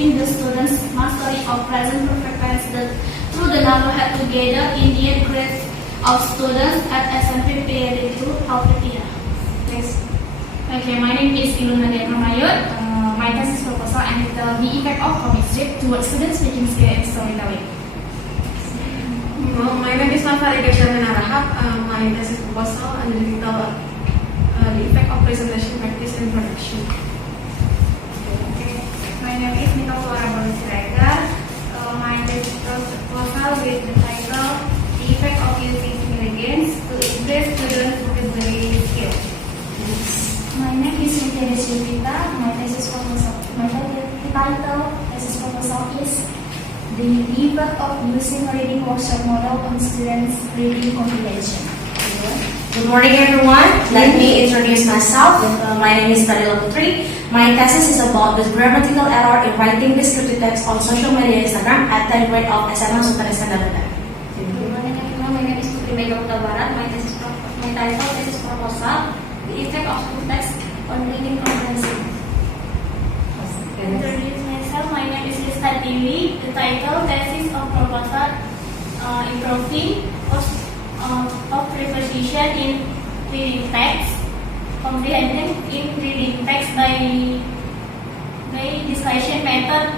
improving the students' mastery of present perfect tense through the number had together in the grade of students at SMP PEDITU Alketia. Next. Okay, my name is Illuminated Ramayut. My thesis proposal entitled The Effect of Comic Strip Towards Students Speaking Skill and Storytelling. My name is Farida Rahab. My thesis proposal entitled The Effect of Presentation Practice and Production. Okay. My name is Nicole Flora Siregar. My thesis proposal with the title The Effect of Using Intelligence to Increase Students' Vocabulary Skills. My name is Descriptive. My thesis proposal, title thesis proposal is The Effect of Using Reading Workshop Model on Students' Reading Comprehension. Good morning, everyone. Let me introduce myself. My name is Pendidikan Bahasa. My thesis is about the grammatical error in writing descriptive text on social media Instagram at 10th grade of SMA SUASANA. Good morning, everyone. My name is Putri Mega Utabarat. My title thesis proposal, The Effect of Text on Reading Comprehension. Introduce myself. My name is Lista Dewi. The title thesis of proposal, improving of preposition in reading text, comprehending in reading text by discussion method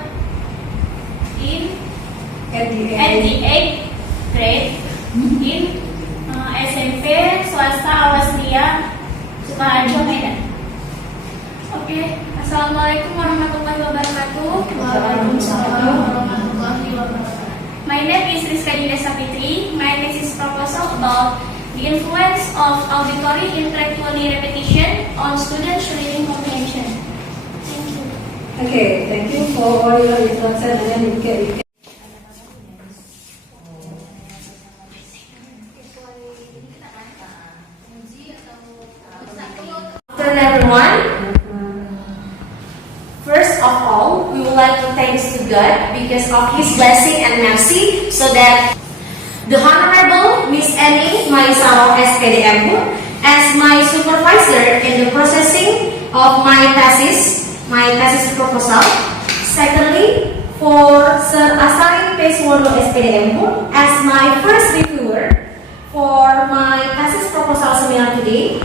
at the 8th grade in SMP Swasta Awaslia Sukoharjo, Medan. Oke, Assalamualaikum warahmatullahi wabarakatuh. Waalaikumsalam warahmatullahi wabarakatuh. My name is Rizka Dinda Sapitri. My thesis proposal about the influence of auditory intellectually repetition on students' reading comprehension. Thank you. Okay, thank you for all your introduction and then you can Afternoon, everyone. First of all, we would like to thank to God because of His blessing and mercy, so that the Honorable Miss Annie Maisaro SPDM as my supervisor in the processing of my thesis proposal. Secondly, for Sir Asari Peswono SPDM as my first reviewer for my thesis proposal seminar today.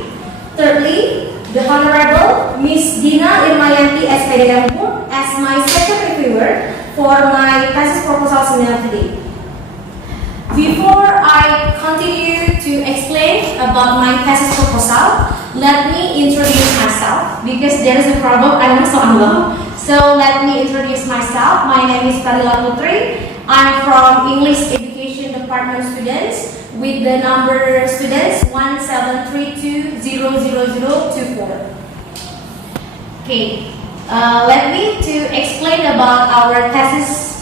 Thirdly, the Honorable Miss Dina Irmayanti SPDM as my second reviewer for my thesis proposal seminar today. Before I continue to explain about my thesis proposal, let me introduce myself because there is a problem I'm so alone. So let me introduce myself. My name is Pendidikan Putri. I'm from English Education Department students with the number students 1732000024. Okay, let me to explain about our thesis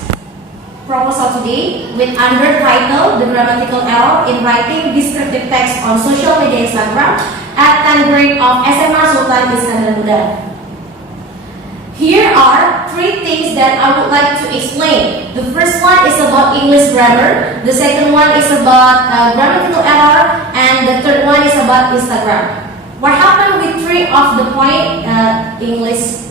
proposal today with under title The Grammatical Error in Writing Descriptive Text on Social Media Instagram at 10th grade of SMA Sultan Iskandar Muda. Here are three things that I would like to explain. The first one is about English grammar, the second one is about grammatical error, and the third one is about Instagram. What happened with three of the point, English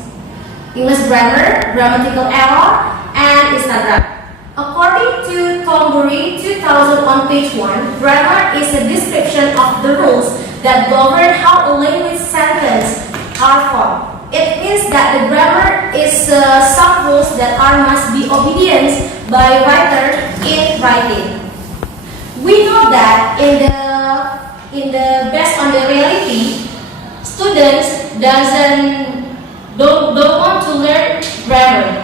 grammar, grammatical error, and Instagram? According to Thornbury 2000 on page 1, grammar is a description of the rules that govern how a language sentence are formed. It means that the grammar is some rules that must be obedient by writer in writing. We know that in the based on the reality, students don't want to learn grammar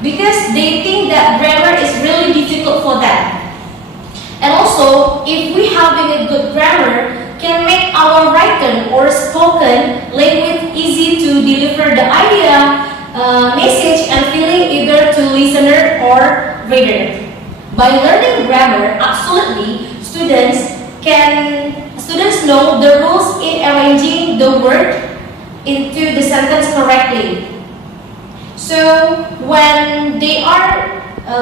because they think that grammar is really difficult for them. And also, if we having a good grammar, can make our written or spoken language easy to deliver the idea, message, and feeling either to listener or reader. By learning grammar, absolutely, students know the rules in arranging the word into the sentence correctly. So when they are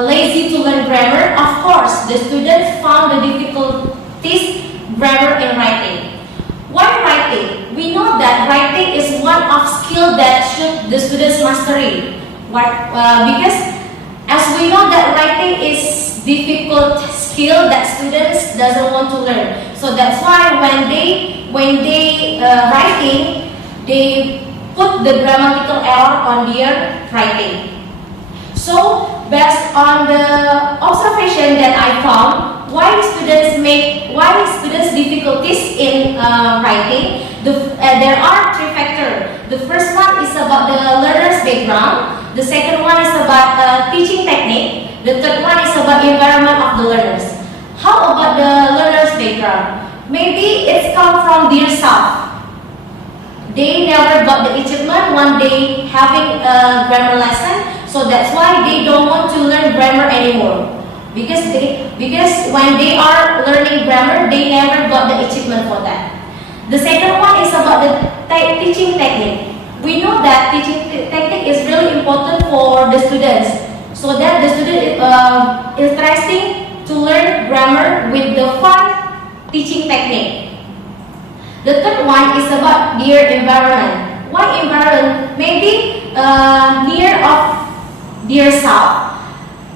lazy to learn grammar, of course, the students found the difficulties grammar in writing. Why writing? We know that writing is one of skill that should the students mastery. Because as we know that writing is difficult skill that students doesn't want to learn. So that's why when they writing, they put the grammatical error on their writing. So based on the observation that I found, why students difficulties in writing, there are three factors. The first one is about the learner's background. The second one is about teaching technique. The third one is about environment of the learners. How about the learner's background? Maybe it's come from their self. They never got the achievement one day having a grammar lesson, so that's why they don't want to learn grammar anymore. Because when they are learning grammar, they never got the achievement for that. The second one is about the teaching technique. We know that teaching technique is really important for the students, so that the student is interesting to learn grammar with the fun teaching technique. The third one is about their environment. Why environment? Maybe near of their self,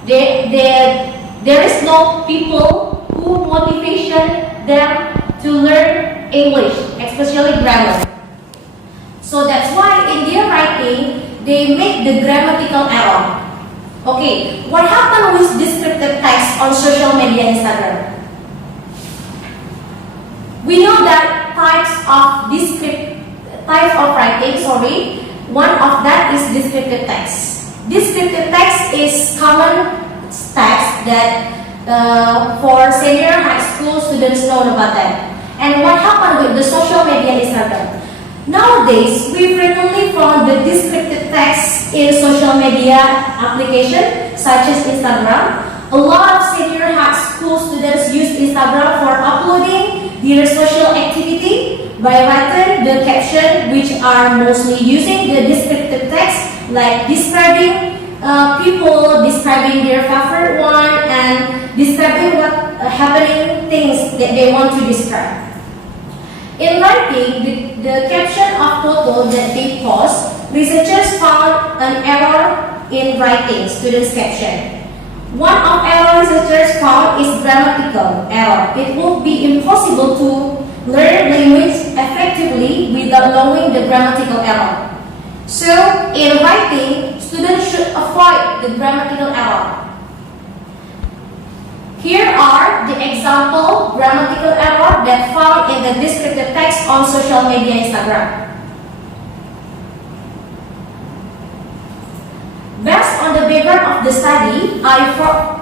there is no people who motivation them to learn English, especially grammar. So that's why in their writing, they make the grammatical error. Okay, what happened with descriptive text on social media Instagram? We know that types of writing, one of that is descriptive text. Descriptive text is common text that for senior high school students know about that. And what happened with the social media Instagram? Nowadays, we frequently found the descriptive text in social media applications such as Instagram. A lot of senior high school students use Instagram for uploading their social activity by writing the caption, which are mostly using the descriptive text, like describing people, describing their favorite one, and describing what happening things that they want to describe. In writing the caption of photo that they post, researchers found an error in writing students' caption. One of error researchers found is grammatical error. It would be impossible to learn language effectively without knowing the grammatical error. So, in writing, students should avoid the grammatical error. Here are the example grammatical error that found in the descriptive text on social media Instagram. Based on the background of the study, I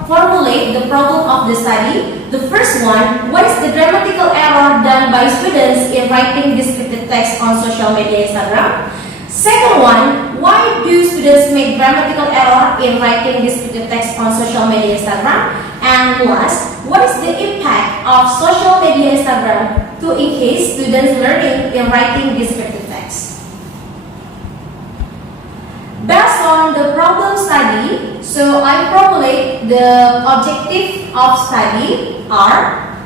formulate the problem of the study. The first one, what is the grammatical error done by students in writing descriptive text on social media Instagram? Second one, why do students make grammatical error in writing descriptive text on social media Instagram? And last, what is the impact of social media Instagram to enhance students' learning in writing descriptive text? Based on the problem study, so I formulate the objective of study are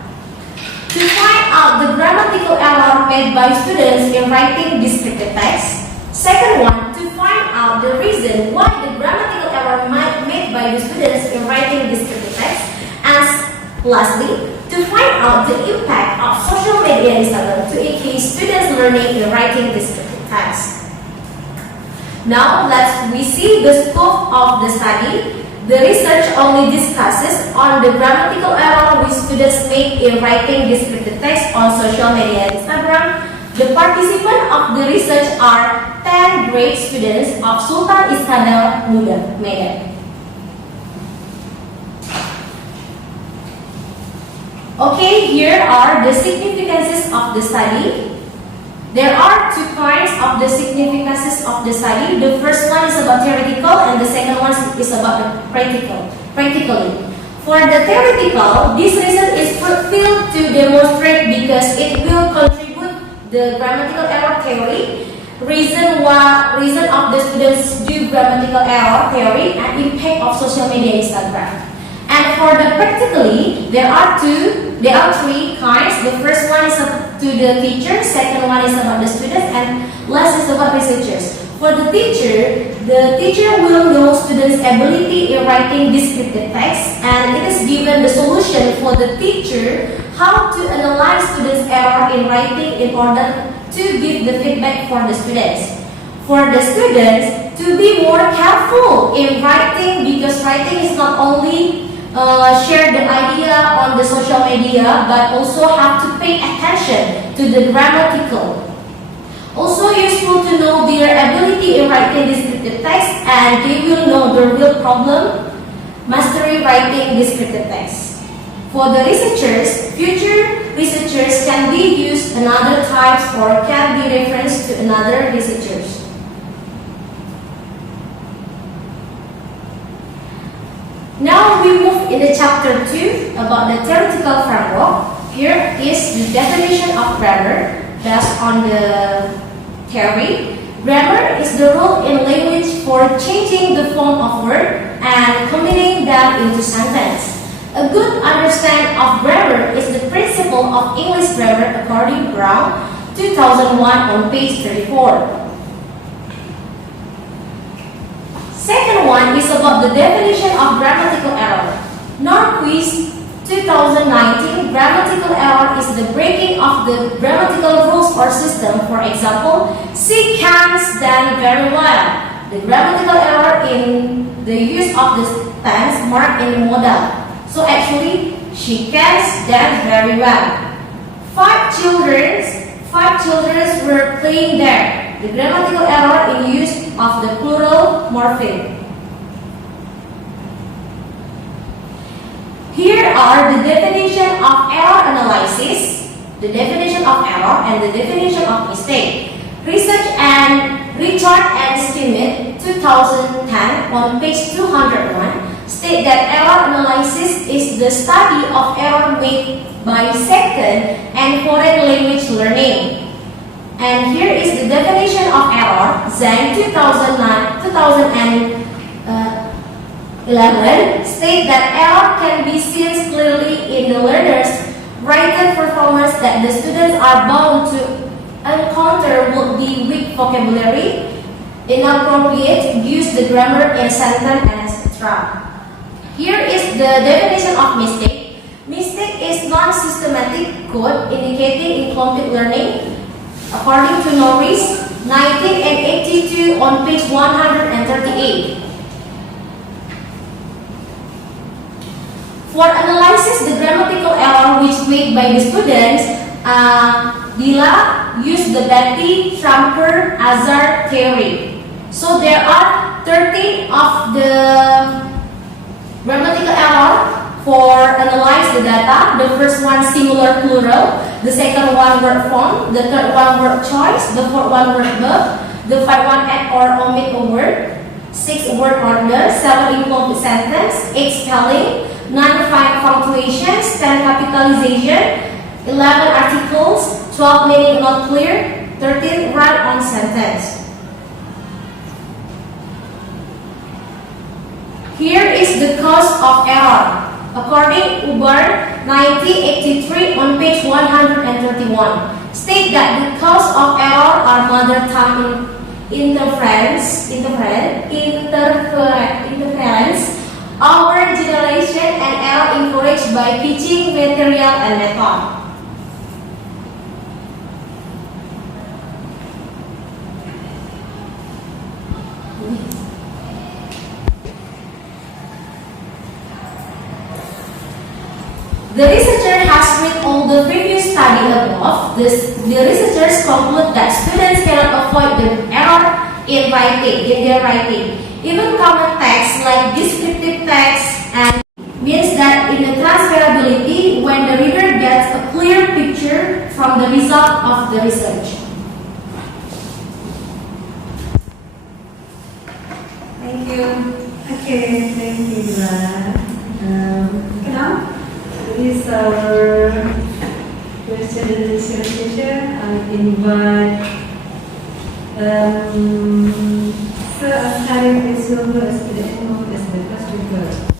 to find out the grammatical error made by students in writing descriptive text. Second one, to find out the reason why the grammatical error made by the students in writing descriptive text. And lastly, to find out the impact of social media Instagram to enhance students' learning in writing descriptive text. Now, we see the scope of the study. The research only discusses on the grammatical error which students make in writing descriptive text on social media Instagram. The participants of the research are 10 grade students of Sultan Iskandar Muda, Medan. Okay, here are the significances of the study. There are two kinds of the significances of the study. The first one is about theoretical and the second one is about the practically. For the theoretical, this reason is fulfilled to demonstrate because it will contribute the grammatical error theory, reason of the students do grammatical error theory and impact of social media Instagram. And for the practically, there are three kinds. The first one is to the teacher, second one is about the students, and last is about researchers. For the teacher will know students' ability in writing descriptive text, and it is given the solution for the teacher how to analyze students' error in writing in order to give the feedback for the students. For the students to be more careful in writing, because writing is not only share the idea on the social media, but also have to pay attention to the grammatical. Also useful to know their ability in writing descriptive text, and they will know the real problem, mastering writing descriptive text. For the researchers, future researchers can be used another types or can be referenced to another researchers. Now we move in the chapter 2 about the theoretical framework. Here is the definition of grammar based on the theory. Grammar is the rule in language for changing the form of word and combining them into sentence. A good understanding of grammar is the principle of English grammar according to Brown 2001 on page 34. Second one is about the definition of grammatical error. Norquist 2019, grammatical error is the breaking of the grammatical rules or system. For example, she can't dance very well. The grammatical error in the use of the tense mark in the modal. So actually, she can't dance very well. Five children were playing there. The grammatical error in use of the plural morpheme. Here are the definition of error analysis, the definition of error, and the definition of mistake. Research and Richard and Schmidt 2010 on page 201 state that error analysis is the study of error made by second and foreign language learning. And here is the definition of error. Zhang 2011 state that error can be seen clearly in the learner's written performance, that the students are bound to encounter would be weak vocabulary, inappropriate use the grammar in sentence, and etc. Here is the definition of mistake. Mistake is non-systematic code indicating incomplete learning. According to Norris, 1982 on page 138. For analysis the grammatical error which made by the students, Dila used the Betty-Tramper-Azar theory. So there are 13 of the grammatical error for analyze the data. The first one singular plural, the second one word form, the third one word choice, the fourth one word verb, the fifth one add or omit a word, 6 word order, 7 incomplete sentence, 8 spelling, 9 punctuations, 10 capitalization, 11 articles, 12 meaning not clear, 13 run on sentence. Here is the cause of error. According to Uber 1983 on page 131, state that the cause of error are mother tongue interference, our generation, and error encouraged by teaching material and method. The researcher has read all the previous study above. The researchers conclude that students cannot avoid the error in their writing. Even common text like descriptive text and means that in the transferability when the reader gets a clear picture from the result of the research. Thank you. Okay, thank you, Ila. Now, this is our question and answer session. I invite SUASANA as the first speaker.